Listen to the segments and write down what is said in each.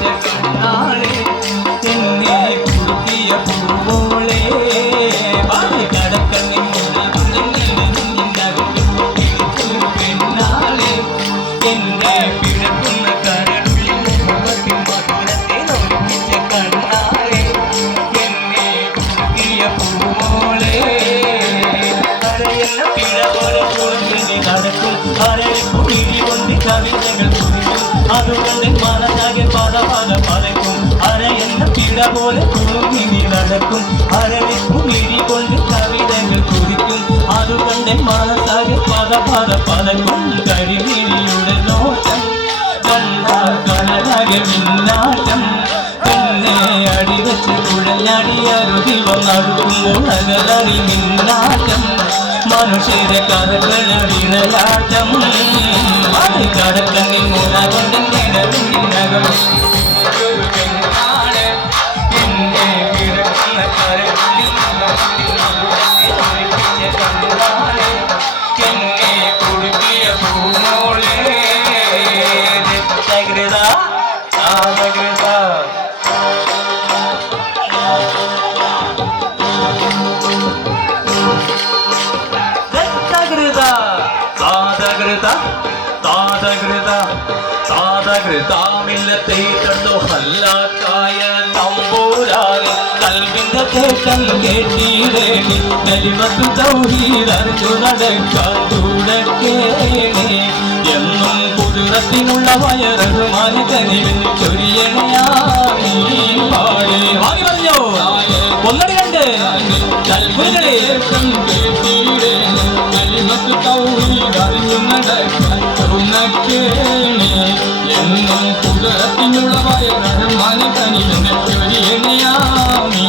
കണ്ണാളെ എന്നെ കുടുക്കിയ പൂവോളെ കടക്കണ്ണി പെണ്ണാളെ എന്നെ പിഴക്കുന്ന കരടുള്ളിൽ മുഖത്തിൻ മധുരത്തെ ഒളിപ്പിച്ച കണ്ണാളെ എന്നെ കുടുക്കിയ പൂവോളെ അരയെന്ന പിഴ പോലെ കുളിഞ്ഞി നടക്കും അരളിപ്പു ഇടി കൊണ്ട് കവിതകൾ കുറിക്കും അതുകൊണ്ട് മനസ്സാകെ പല പല പലക്കും അരയെന്ന പിഴ പോലെ കുളിഞ്ഞി നടക്കും അരളിപ്പു ഇടി കൊണ്ട് കവിതകൾ കുറിക്കും അതുകൊണ്ട് മനസ്സാകെ പല പല പലക്കും കരിമിഴിയുടെ നോട്ടം കണ്ടാൽ കനലാകെ മിന്നാട്ടം പെണ്ണെ അടിവച്ച് കുഴഞ്ഞടിയൊരു ദിവം നടക്കുമ്പോൾ അകലറി മിന്നാട്ടം മനുഷ്യരെ കഥകളിടലാട്ടം കടക്കണ്ണിൽ മുനകൊണ്ട് നിലവിനകം പെണ്ണാണ് എന്നെ കിടക്കുന്ന കരളിൽ കണ്ണാണ് എന്നെ കുടുക്കിയ പൂമോളെ ജാഗ്രത ജാഗ്രത താതകൃതാമില്ലത്തെ കണ്ടോ ഹല്ലാക്കായ തമ്പൂരാനെ കൽവിന്റെ തേട്ടം കേട്ടിടേണി കലിമത്തു തൗഹീദ് അറിഞ്ഞു നടക്കാൻ തുടക്കേണി എന്നും കുതിരത്തിനുള്ള വയറഹ്മാനെ കനിവിൽ ചൊരിയണയാമീ പാടേ വാങ്ങി പറഞ്ഞോ ഒന്നടി രണ്ട് കൽവിന്റെ തേട്ടം കേട്ടിടേണി കലിമത്തു തൗഹീദ് അറിഞ്ഞു നടക്കാൻ തുടക്കേണി എന്നും കുതിരത്തിനുള്ള വയറഹ്മാനെ കനിവിൽ ചൊരിയണയാമീ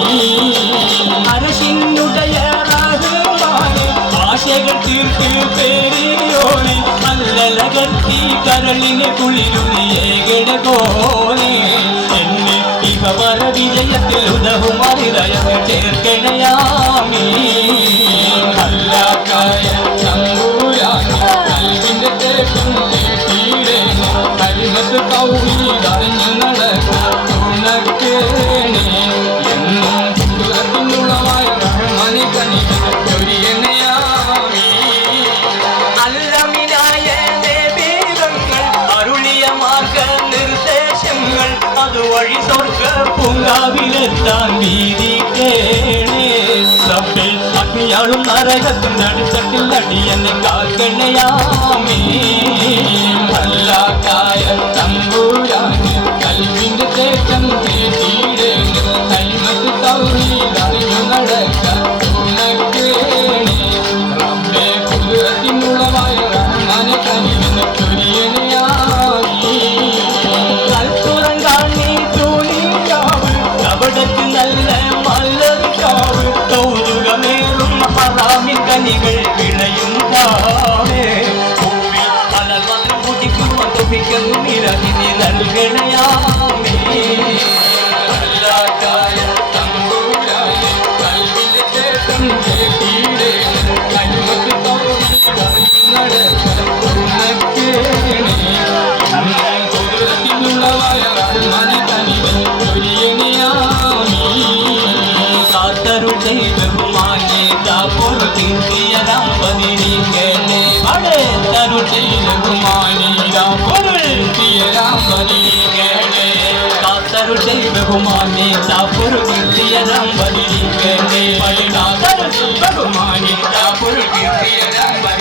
അരശിന്നുടയ റഹ്മാനെ ആശകൾ തീർത്ത് പേരിയോനെ അല്ലലകത്തി കരളിനെ കുളിരുളിയേകട പോലെ എന്നെ ഇഹവര വിജയത്തിൽ ഉദവുമറിതയം ചേർക്കണയാമീ അല്ലാക്കായ തമ്പുരാനെ കൽവിന്റെ തേട്ടം കേട്ടിടേനെ കലിമത്ത് തൗഹീദ് അറിഞ്ഞു നടക്കാൻ തുണക്കേണേ എന്നും കുതിരത്തിനുള്ളവായ റഹ്മാനെ കനിവിൽ ചൊരിയണയാമീ അല്ലമിനായ ദേവീതങ്ങൾ അരുളിയ മാർഗനിർദ്ദേശങ്ങൾ അതുവഴി സ്വർഗ പൂങ്കാവിലെത്താൻ വീതിക്കേണേ റബ്ബിൽ അഗ്നിയാളും നരകത്തിൻ നടുത്തട്ടിൽ അടിയെന്നെ കാക്കണയാമീ അല്ലാക്കായ തമ്പുരാനെ കൽവിന്റെ തേട്ടം കേട്ടിടേനെ കലിമത്ത് തൗഹീദ് അറിഞ്ഞു നടക്കാൻ തുണക്കേണേ റബ്ബേ കുതിരത്തിനുള്ളവായ റഹ്മാനെ കനിവിൽ ചൊരിയണയാമീ കൽത്തുറങ്കാണി തൂണിയാവ് കപടക്ക് നല്ല മല്ലറിക്കാവ് കൗതുകമേറും ഹറാമിൻ കനികൾ വിളയും കാവേ ഭൂമി അലർവന്ന് കുടിക്കുവാൻ തുപ്പിക്കുന്നു നിരതിനി നൽകണയാമേ അല്ലാക്കായ തമ്പുരാനെ കൽവിന്റെ തേട്ടം കേട്ടിടേനെ കലിമത്ത് തൗഹീദ് അറിഞ്ഞു നടക്കാൻ തുണക്കേണേ കുതിരത്തിനുള്ളവായ റഹ്മാനെ കനിവിൽ ചൊരിയണയാമീ കാത്തരുൾ ചെയ്തുമാനെ താപ്പോർ തീർത്തിയ രാമ്പതിരിക്കണേ തരുൾ ചെയ്തുമാനെ താപ്പോർ തീർത്തിയ രാമ്പതിരിക്കണേ കാത്തരുൾ ചെയ്തുമാനെ താപ്പോർ തീർത്തിയ രാമ്പതിരിക്കണേ കാത്തരുൾ ചെയ്തുമാനെ താപ്പോർ തീർത്തിയ രാമ്പതിരിക്കണേ